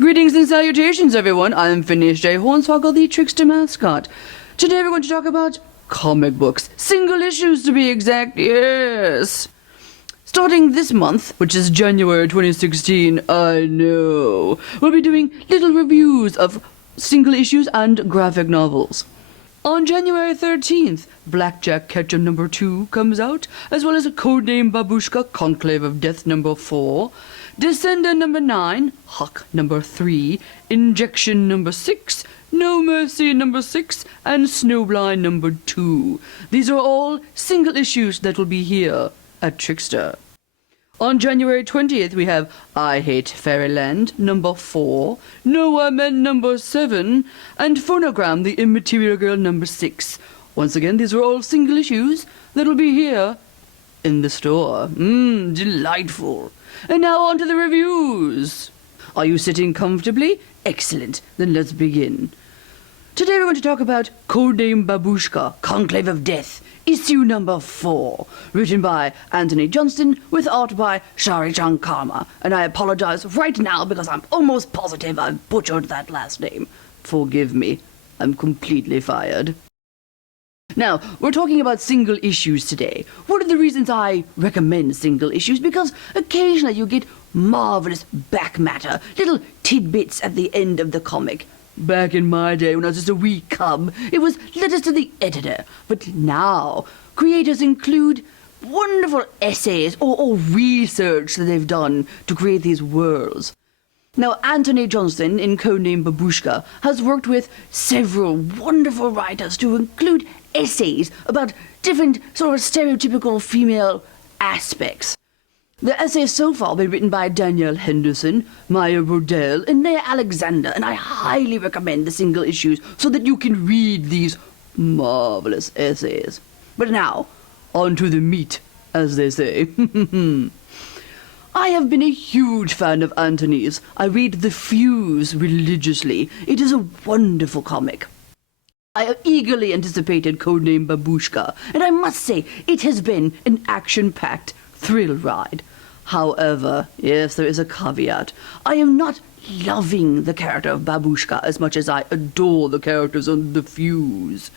Greetings and salutations, everyone. I'm Phineas J, Hornswoggle, the trickster mascot. Today we're going to talk about comic books. Single issues, to be exact, yes. Starting this month, which is January 2016, I know, we'll be doing little reviews of single issues and graphic novels. On January 13th, Blackjack Ketchum number 2 comes out, as well as Codename Baboushka, Conclave of Death number 4, Descendant number 9, Huck number 3, Injection number 6, No Mercy number 6, and Snowblind number 2. These are all single issues that will be here at Trickster. On January 20th, we have I Hate Fairyland number 4, Nowhere Men number 7, and Phonogram, the Immaterial Girl number 6. Once again, these are all single issues that will be here in the store. Delightful. And now on to the reviews. Are you sitting comfortably? Excellent. Then let's begin. Today we're going to talk about Codename Baboushka, Conclave of Death, issue number 4, written by Anthony Johnston, with art by Shari Chankhamma. And I apologize right now because I'm almost positive I've butchered that last name. Forgive me. I'm completely fired. Now, we're talking about single issues today. One of the reasons I recommend single issues, because occasionally you get marvelous back matter, little tidbits at the end of the comic. Back in my day, when I was just a wee cub, it was letters to the editor. But now, creators include wonderful essays or research that they've done to create these worlds. Now, Anthony Johnston, in Codename Baboushka, has worked with several wonderful writers to include essays about different sort of stereotypical female aspects. The essays so far have been written by Danielle Henderson, Maya Rodell, and Naya Alexander, and I highly recommend the single issues so that you can read these marvelous essays. But now, on to the meat, as they say. I have been a huge fan of Anthony's. I read The Fuse religiously. It is a wonderful comic. I have eagerly anticipated Codename Baboushka, and I must say it has been an action-packed thrill ride. However, yes, there is a caveat. I am not loving the character of Babushka as much as I adore the characters on The Fuse.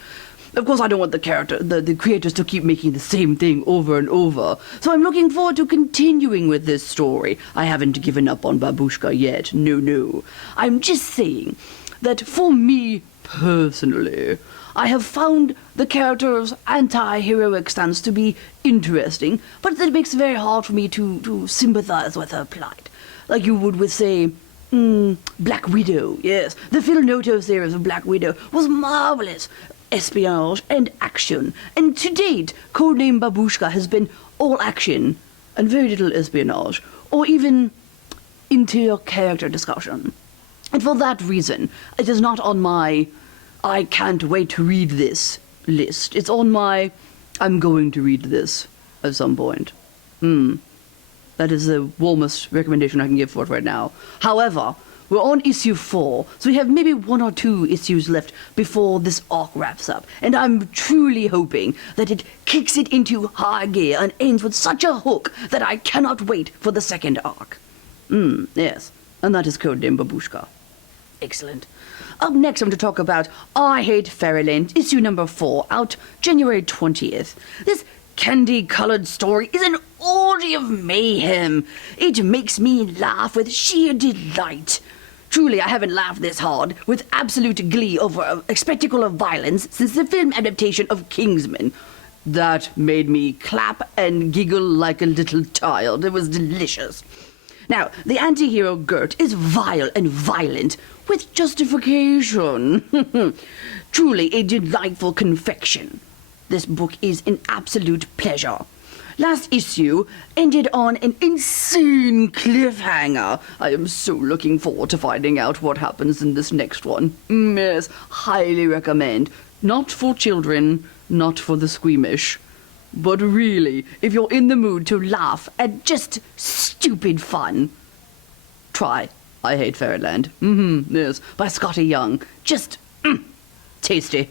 Of course, I don't want the creators to keep making the same thing over and over, so I'm looking forward to continuing with this story. I haven't given up on Babushka yet, no. I'm just saying that for me personally, I have found the character's anti-heroic stance to be interesting, but it makes it very hard for me to sympathize with her plight. Like you would with, say, Black Widow, yes. The Phil Noto series of Black Widow was marvelous. Espionage and action. And to date, Codename Baboushka has been all action and very little espionage, or even interior character discussion. And for that reason, it is not on my I can't wait to read this list. It's on my I'm going to read this at some point. That is the warmest recommendation I can give for it right now. However, we're on issue 4, so we have maybe 1 or 2 issues left before this arc wraps up. And I'm truly hoping that it kicks it into high gear and ends with such a hook that I cannot wait for the second arc. Yes, and that is Codename Baboushka. Excellent. Up next, I'm going to talk about I Hate Fairyland, issue number 4, out January 20th. This candy-coloured story is an orgy of mayhem. It makes me laugh with sheer delight. Truly, I haven't laughed this hard, with absolute glee over a spectacle of violence since the film adaptation of Kingsman. That made me clap and giggle like a little child. It was delicious. Now, the anti-hero Gert is vile and violent, with justification. Truly a delightful confection. This book is an absolute pleasure. Last issue ended on an insane cliffhanger. I am so looking forward to finding out what happens in this next one. Yes, highly recommend. Not for children, not for the squeamish. But really, if you're in the mood to laugh at just stupid fun, try I Hate Fairyland. Yes, by Skottie Young. Just, tasty.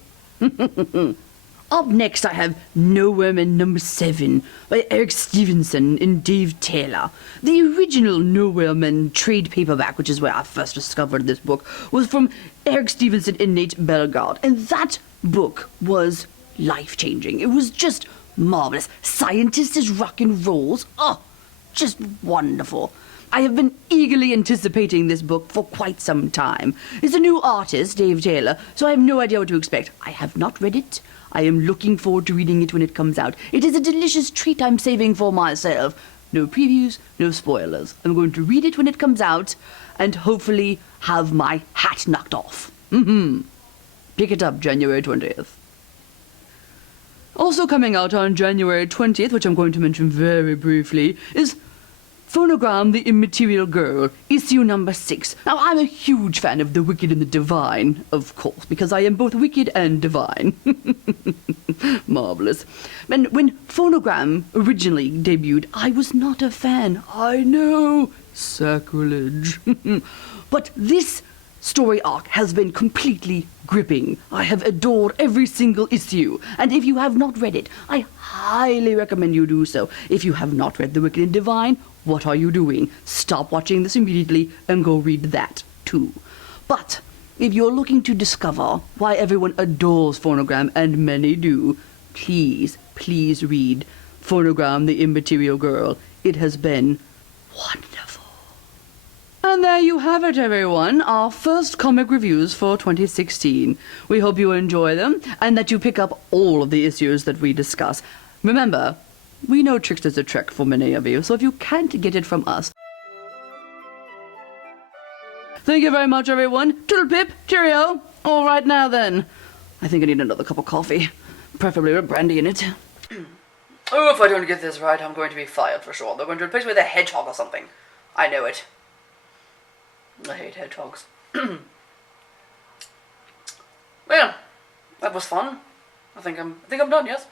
Up next I have Nowhere Man number 7 by Eric Stephenson and DaveTaylor. The original Nowhere Man trade paperback, which is where I first discovered this book, was from Eric Stephenson and Nate Bellegarde, and that book was life-changing. It was just marvelous. Scientists as rock and rolls. Oh, just wonderful. I have been eagerly anticipating this book for quite some time. It's a new artist, DaveTaylor, so I have no idea what to expect. I have not read it. I am looking forward to reading it when it comes out. It is a delicious treat I'm saving for myself. No previews, no spoilers. I'm going to read it when it comes out and hopefully have my hat knocked off. Pick it up January 20th. Also coming out on January 20th, which I'm going to mention very briefly, is Phonogram, the Immaterial Girl, issue number 6. Now, I'm a huge fan of the wicked and the divine, of course, because I am both wicked and divine. Marvelous. And when Phonogram originally debuted, I was not a fan. I know. Sacrilege. But this story arc has been completely gripping. I have adored every single issue, and if you have not read it, I highly recommend you do so. If you have not read The Wicked and Divine, what are you doing? Stop watching this immediately and go read that too. But if you're looking to discover why everyone adores Phonogram, and many do, please read Phonogram, the Immaterial Girl. It has been wonderful. And there you have it, everyone, our first comic reviews for 2016. We hope you enjoy them, and that you pick up all of the issues that we discuss. Remember, we know Trickster's a trek for many of you, so if you can't get it from us... Thank you very much, everyone. Toodle pip, cheerio. All right now, then. I think I need another cup of coffee, preferably with brandy in it. Oh, if I don't get this right, I'm going to be fired for sure. They're going to replace me with a hedgehog or something. I know it. I hate hedgehogs. Well, that was fun. I think I'm done, yes?